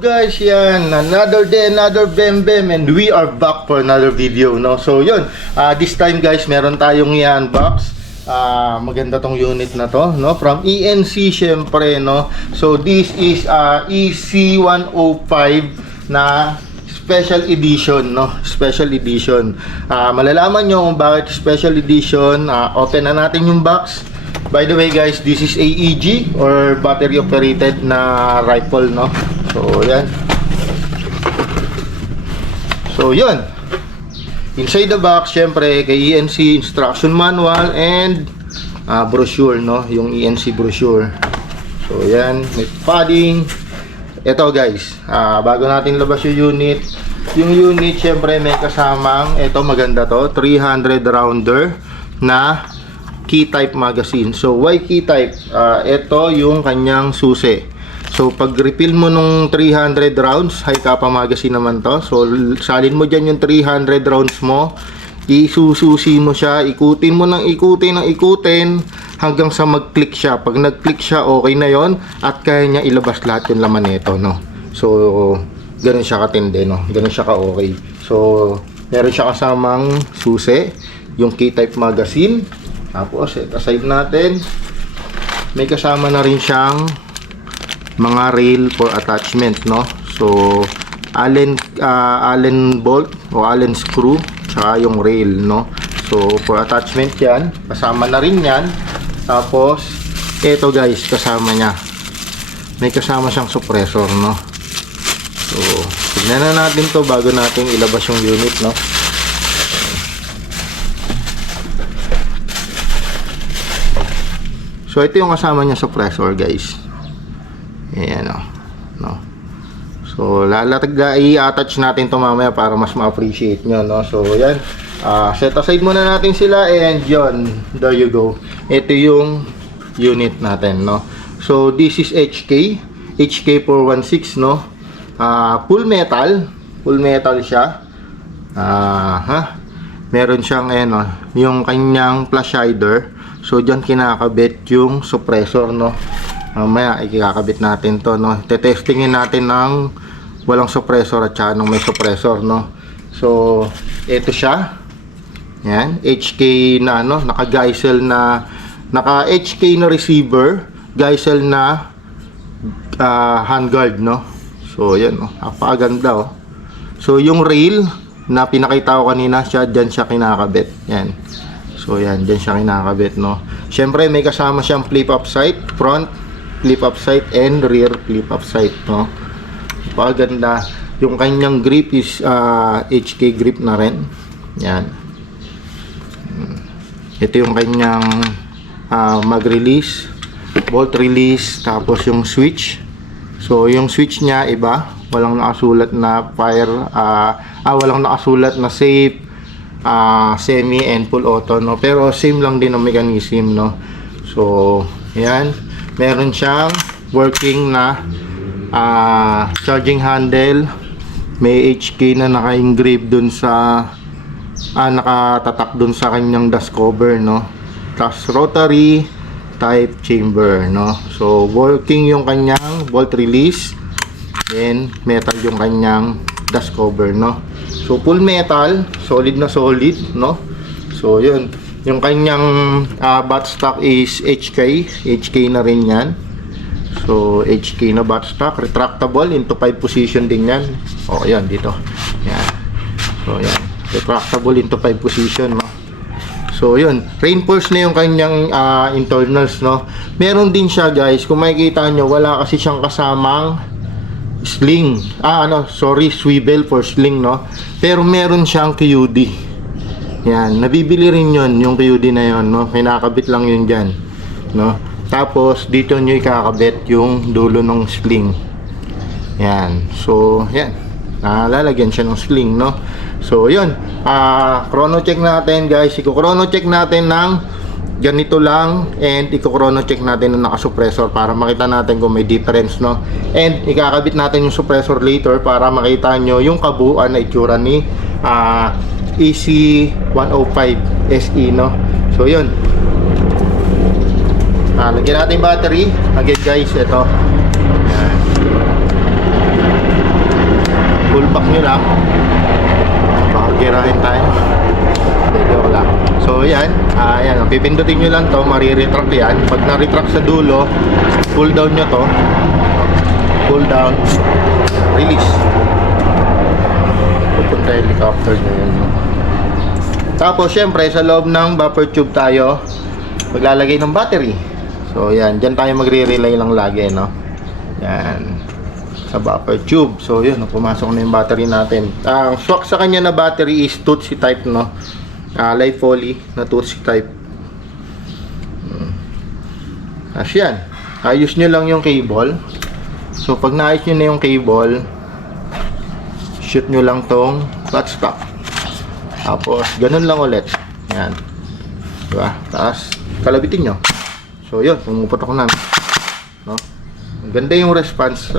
guys? Yan, another day, another bem and we are back for another video, no? So yun, this time guys, meron tayong i-unbox. Maganda tong unit na to, no? From ENC syempre, no? So this is EC105 na special edition, no? Special edition. Malalaman nyo kung bakit special edition. Open na natin yung box. By the way guys, this is AEG or battery operated na rifle, no? So yan. So yun. Inside the box, syempre kay ENC instruction manual and brochure, no? Yung ENC brochure. So yan, may padding. Ito guys, bago natin labas yung unit. Yung unit syempre may kasamang, ito maganda to, 300 rounder na key type magazine. So why key type? Ito yung kanyang susi. So pag refill mo nung 300 rounds, high kappa magazine naman to. So salin mo dyan yung 300 rounds mo, isususi mo siya, ikutin mo ng ikutin hanggang sa mag-click siya. Pag nag-click siya, okay na yon at kaya niya ilabas lahat yung laman nito, no? So ganun siya katindi, no? Ganun siya ka-okay. So meron siya kasamang susi, yung key type magazine. Tapos, aside natin, may kasama na rin siyang mga rail for attachment, no? So, Allen bolt o Allen screw, tsaka yung rail, no? So, for attachment yan, kasama na rin yan. Tapos, eto guys, kasama niya. May kasama siyang suppressor, no? So, tignan na natin to bago natin ilabas yung unit, no? So ito yung kasama niya suppressor guys. Ayan o, no. So i-attach natin to mamaya para mas ma-appreciate nyo, no. So yan, set aside muna natin sila and yun, there you go. Ito yung unit natin, no. So this is HK416, no. Full metal siya. Meron siyang yung kanyang flash hider. So diyan kinakabit yung suppressor, no. Mamaya ikakabit natin to, no. Tetestingin natin ng walang suppressor at saka nung may suppressor, no. So ito siya. Yan, HK na naka-geisel na naka-HK na receiver, geisel na handguard, no. So yan, no. Napakaganda, oh. So yung rail na pinakita ko kanina, diyan siya kinakabit. Yan. So yan, dyan siya kinakabit, no. Siyempre may kasama siyang flip-up sight, front flip-up sight and rear flip-up sight, no. Napakaganda. Yung kanyang grip is HK grip na rin. Yan. Ito yung kanyang mag-release, bolt release, tapos yung switch. So yung switch niya iba, walang nakasulat na fire, walang nakasulat na safe, semi and full auto, no. Pero same lang din ang mechanism, no. So yan, meron siyang working na charging handle, may HK na naka-engrave dun sa nakatatak dun sa kanyang dust cover, no. Tapos rotary type chamber, no. So working yung kanyang bolt release, then metal yung kanyang dust cover, no. So full metal, solid na solid, no. So yun, yung kanyang buttstock is HK na rin yan. So HK na buttstock, retractable into 5 position din yan. O yan dito. Yan. So yan, retractable into 5 position, no. So yun, reinforced na yung kanyang internals, no. Meron din siya guys, kung makikita nyo, wala kasi siyang kasamang sling, swivel for sling, no. Pero meron siyang QD. Yan, nabibili rin yun, yung QD na yun, no. Kinakabit lang yun dyan, no. Tapos dito nyo ikakabit yung dulo ng sling. Yan, so yan, lalagyan siya ng sling, no. So yun, chrono check natin guys, chrono check natin ng ganito lang, and i-chrono check natin ng naka-suppressor para makita natin kung may difference, no. And ikakabit natin yung suppressor later para makita nyo yung kabuuan na itsura ni EC105 SE, no. So yun, lagyan natin yung battery again guys. Ito, yan. full pack nyo lang. Baka girahin tayo. Joke lang. So yan, yan, pipindutin nyo lang to, mariretract yan. Pag na-retract sa dulo, pull down nyo to, pull down, release. Pupunta yung helicopter nyo yun. Tapos syempre sa loob ng buffer tube tayo maglalagay ng battery. So yan, dyan tayo magre-relay lang lagi, no? Yan, sa buffer tube. So yun, pumasok na yung battery natin. Ang swak sa kanya na battery is Tutsi type, no? Live poly na Tutsi type. As yan, ayos nyo lang yung cable. So pag naayos nyo na yung cable, shoot nyo lang tong flat stop. Tapos ganun lang ulit. Yan, diba? Tapos kalabitin nyo. So yun, pumuputok na, no? Ganda yung response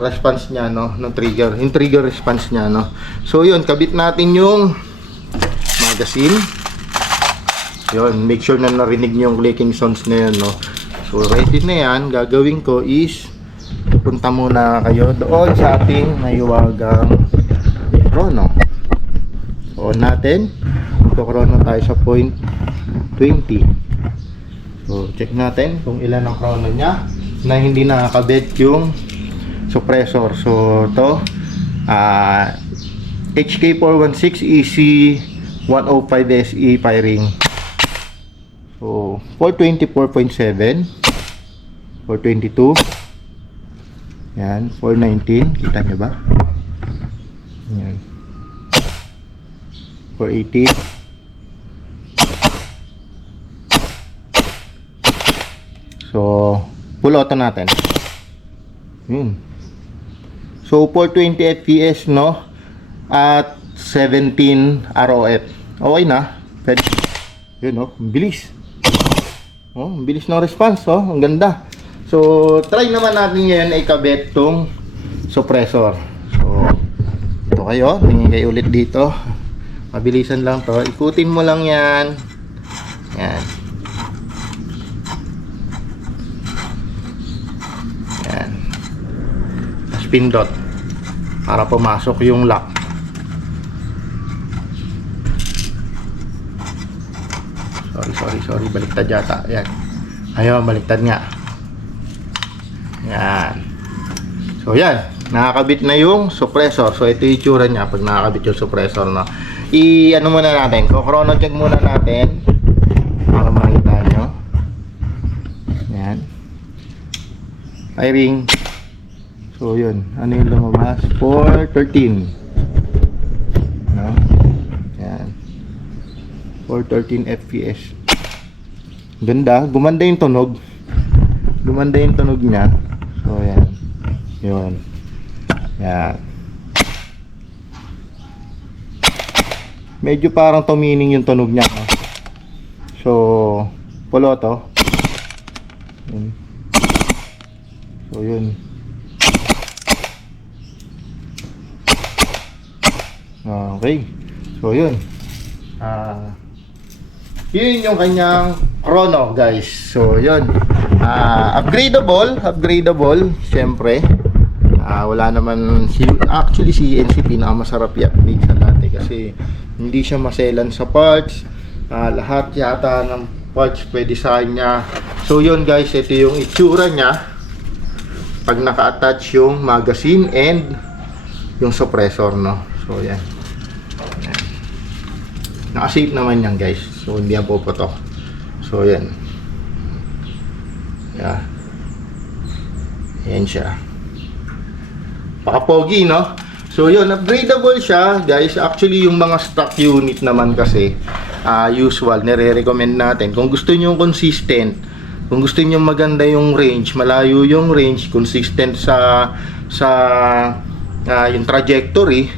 response niya, no, ng trigger, yung trigger response niya, no. So yun, kabit natin yung magazine. Yun, make sure na narinig niyo yung clicking sounds na yun, no. So ready na yan. Gagawin ko is pupunta muna kayo doon sa ating naiwagang chrono. So on natin, magko-chrono tayo sa point 20. So check natin kung ilan ang chrono niya na hindi nakakabit yung suppressor. So to HK416 EC105 SE firing. So 424.7, 422, yan, 419, kita nyo ba? Yan, 418. So full auto natin. Yun. So 420 FPS, no, at 17 ROF. Okay na. Pwede. Yun, no, bilis. Oh, bilis ng response, oh, ang ganda. So try naman natin ngayon ay kabit tong suppressor. So ito kayo, tingin kayo ulit dito. Mabilisan lang to. Ikutin mo lang yan. Yan. Yan. Pindot para pumasok yung lock. Sorry, baliktad yata. Yan. Ayun, baliktad nga. Yan. So yan, nakakabit na yung suppressor. So ito yung itsura niya pag nakakabit yung suppressor, no. Ano muna natin, chrono check muna natin para makita nyo. Yan. Firing. So yun, ano yung lumabas? 413, no? Yan, 413 FPS. Ganda, gumanda yung tunog. Gumanda yung tunog niya. So yan, yun. Yan. Medyo parang tumining yung tunog niya, no? So polo to. Yun. So yun. Okay. So yun. Yun yung kanyang chrono, guys. So yun. Upgradable, syempre. Wala naman actually si NC pinakamasarap i-upgrade sa dati kasi hindi siya maselan sa parts. Lahat yata ng parts pwede sa kanya. So yun, guys, ito yung itsura niya pag naka-attach yung magazine and yung suppressor, no. So yan. Naka-safe naman yan, guys. So hindi yan puputok. So yan. Yeah. Yan siya. Paka-pogi, no? So yun, upgradable siya, guys. Actually yung mga stock unit naman kasi usual, nire-recommend natin. Kung gusto niyo consistent, kung gusto niyo maganda yung range, malayo yung range, consistent sa yung trajectory,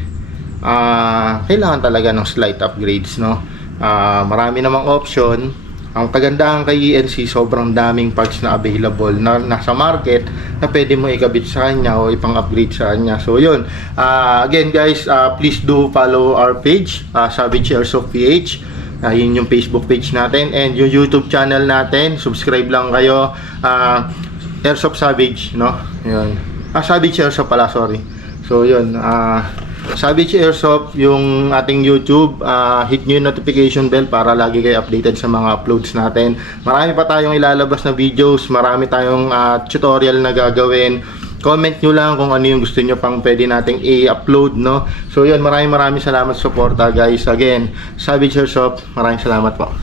kailangan talaga ng slight upgrades, no? Marami namang option. Ang kagandahan kay ENC, sobrang daming parts na available na nasa market na pwede mo ikabit sa kanya o ipang-upgrade sa kanya. So yun, again, guys, please do follow our page, Savage Airsoft PH. Yun yung Facebook page natin and yung YouTube channel natin. Subscribe lang kayo, Airsoft Savage, no? Yun. Savage Airsoft pala, sorry. So yun, Savage Airsoft yung ating YouTube, hit nyo yung notification bell para lagi kayo updated sa mga uploads natin. Marami pa tayong ilalabas na videos, marami tayong tutorial na gagawin. Comment nyo lang kung ano yung gusto nyo pang pwede nating i-upload, no? So yun, maraming salamat sa suporta guys. Again, Savage Airsoft, maraming salamat po.